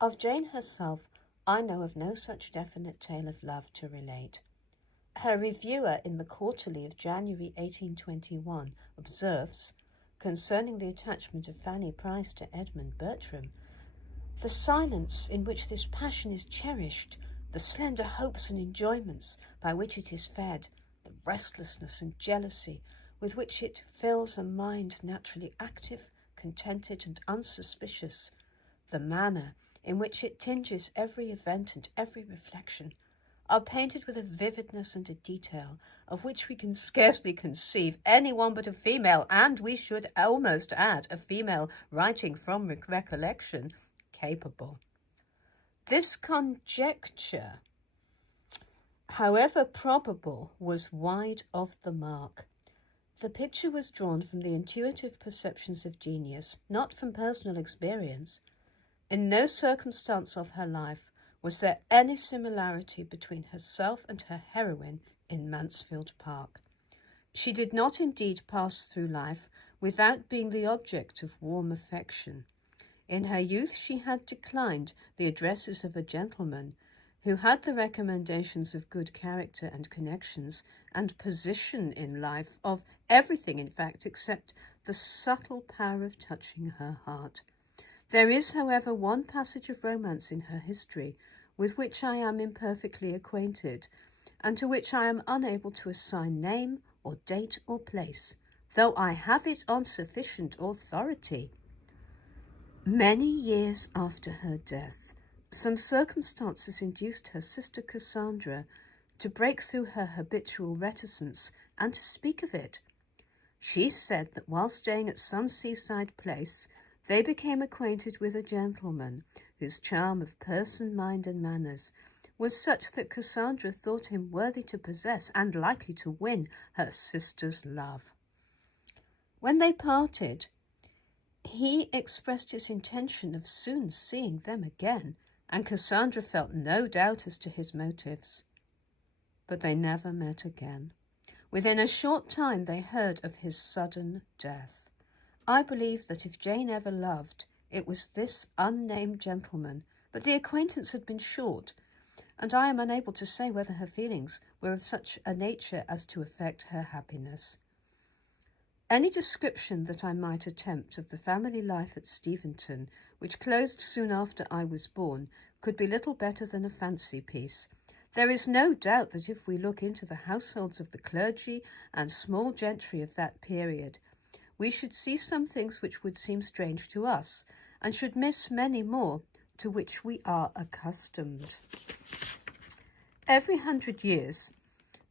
Of Jane herself, I know of no such definite tale of love to relate. Her reviewer in the Quarterly of January 1821 observes, concerning the attachment of Fanny Price to Edmund Bertram, the silence in which this passion is cherished, the slender hopes and enjoyments by which it is fed, the restlessness and jealousy with which it fills a mind naturally active, contented, and unsuspicious, the manner in which it tinges every event and every reflection, are painted with a vividness and a detail of which we can scarcely conceive any one but a female, and we should almost add a female writing from recollection, capable. This conjecture, however probable, was wide of the mark. The picture was drawn from the intuitive perceptions of genius, not from personal experience. In no circumstance of her life was there any similarity between herself and her heroine in Mansfield Park. She did not indeed pass through life without being the object of warm affection. In her youth she had declined the addresses of a gentleman who had the recommendations of good character and connections and position in life, of everything, in fact, except the subtle power of touching her heart. There is, however, one passage of romance in her history with which I am imperfectly acquainted, and to which I am unable to assign name or date or place, though I have it on sufficient authority. Many years after her death, some circumstances induced her sister Cassandra to break through her habitual reticence and to speak of it. She said that while staying at some seaside place, they became acquainted with a gentleman whose charm of person, mind, and manners was such that Cassandra thought him worthy to possess and likely to win her sister's love. When they parted, he expressed his intention of soon seeing them again, and Cassandra felt no doubt as to his motives. But they never met again. Within a short time they heard of his sudden death. I believe that if Jane ever loved, it was this unnamed gentleman, but the acquaintance had been short, and I am unable to say whether her feelings were of such a nature as to affect her happiness. Any description that I might attempt of the family life at Steventon, which closed soon after I was born, could be little better than a fancy piece. There is no doubt that if we look into the households of the clergy and small gentry of that period, we should see some things which would seem strange to us, and should miss many more to which we are accustomed. Every 100 years,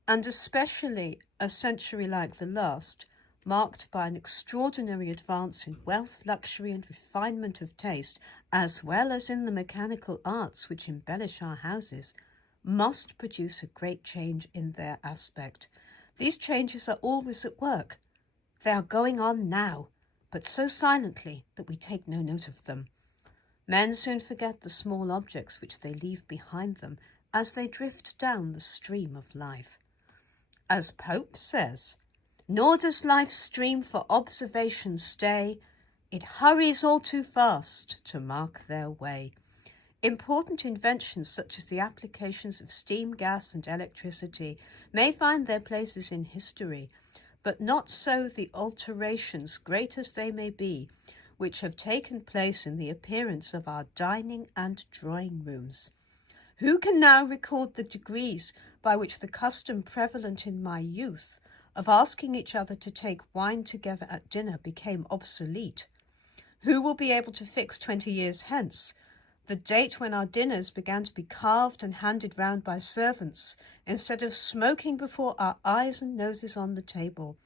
and especially a century like the last, marked by an extraordinary advance in wealth, luxury, and refinement of taste, as well as in the mechanical arts which embellish our houses, must produce a great change in their aspect. These changes are always at work. They are going on now, but so silently that we take no note of them. Men soon forget the small objects which they leave behind them as they drift down the stream of life. As Pope says, "Nor does life's stream for observation stay, it hurries all too fast to mark their way." Important inventions such as the applications of steam, gas, and electricity may find their places in history, but not so the alterations, great as they may be, which have taken place in the appearance of our dining and drawing rooms. Who can now record the degrees by which the custom prevalent in my youth of asking each other to take wine together at dinner became obsolete? Who will be able to fix 20 years hence the date when our dinners began to be carved and handed round by servants, instead of smoking before our eyes and noses on the table?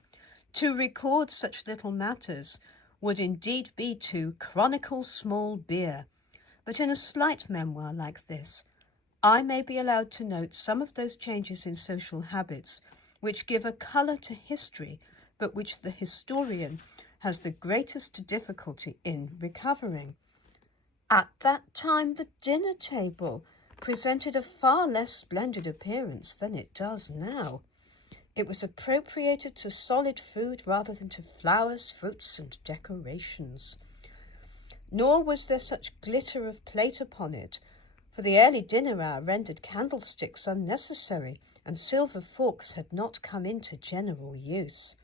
To record such little matters would indeed be to chronicle small beer. But in a slight memoir like this, I may be allowed to note some of those changes in social habits which give a colour to history, but which the historian has the greatest difficulty in recovering. At that time the dinner table presented a far less splendid appearance than it does now. It was appropriated to solid food rather than to flowers, fruits, and decorations. nor was there such glitter of plate upon it, for the early dinner hour rendered candlesticks unnecessary, and silver forks had not come into general use,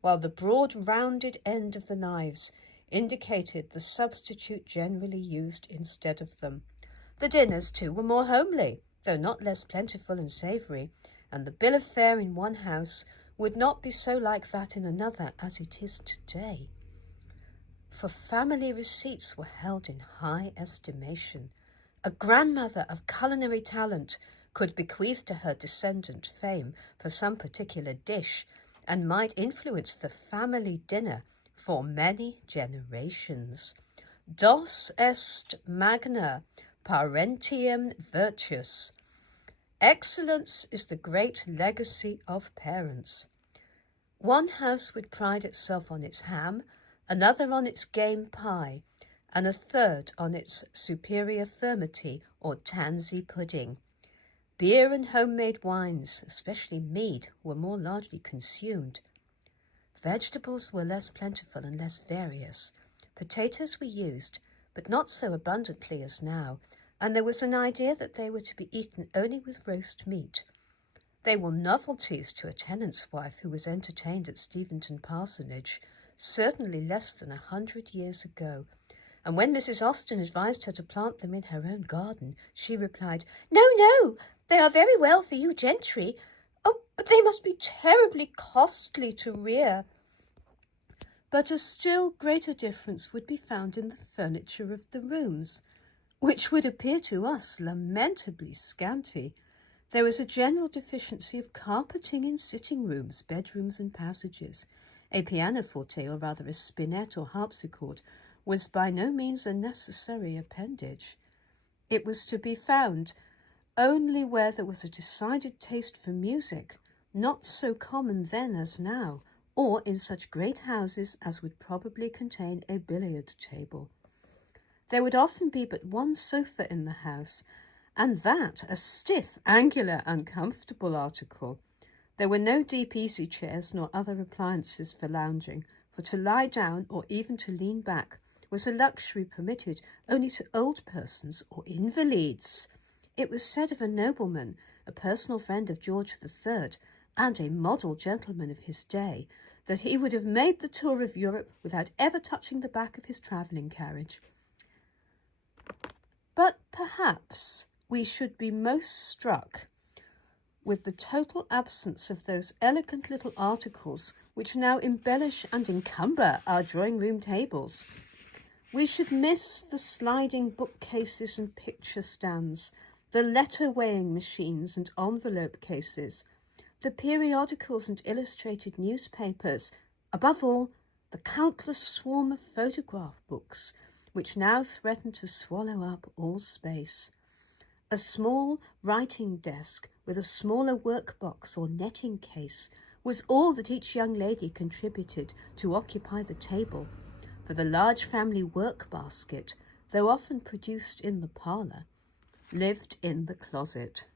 while the broad rounded end of the knives indicated the substitute generally used instead of them. The dinners, too, were more homely, though not less plentiful and savoury, and the bill of fare in one house would not be so like that in another as it is today. For family receipts were held in high estimation. A grandmother of culinary talent could bequeath to her descendant fame for some particular dish, and might influence the family dinner for many generations. Dos est magna parentium virtus. Excellence is the great legacy of parents. One house would pride itself on its ham, another on its game pie, and a third on its superior firmity or tansy pudding. Beer and homemade wines, especially mead, were more largely consumed. Vegetables were less plentiful and less various. Potatoes were used, but not so abundantly as now, and there was an idea that they were to be eaten only with roast meat. They were novelties to a tenant's wife who was entertained at Steventon Parsonage, certainly less than 100 years ago, and when Mrs. Austen advised her to plant them in her own garden, she replied, "No, no, they are very well for you gentry. Oh, but they must be terribly costly to rear." But a still greater difference would be found in the furniture of the rooms, which would appear to us lamentably scanty. There was a general deficiency of carpeting in sitting rooms, bedrooms, and passages. A pianoforte, or rather a spinet or harpsichord, was by no means a necessary appendage. It was to be found only where there was a decided taste for music, not so common then as now, or in such great houses as would probably contain a billiard table. There would often be but one sofa in the house, and that a stiff, angular, uncomfortable article. There were no deep easy chairs nor other appliances for lounging, for to lie down or even to lean back was a luxury permitted only to old persons or invalids. It was said of a nobleman, a personal friend of George III, and a model gentleman of his day, that he would have made the tour of Europe without ever touching the back of his travelling carriage. But perhaps we should be most struck with the total absence of those elegant little articles which now embellish and encumber our drawing-room tables. We should miss the sliding bookcases and picture stands, the letter-weighing machines and envelope cases, the periodicals and illustrated newspapers, above all, the countless swarm of photograph books, which now threaten to swallow up all space. A small writing desk with a smaller workbox or netting case was all that each young lady contributed to occupy the table, for the large family work basket, though often produced in the parlour, lived in the closet.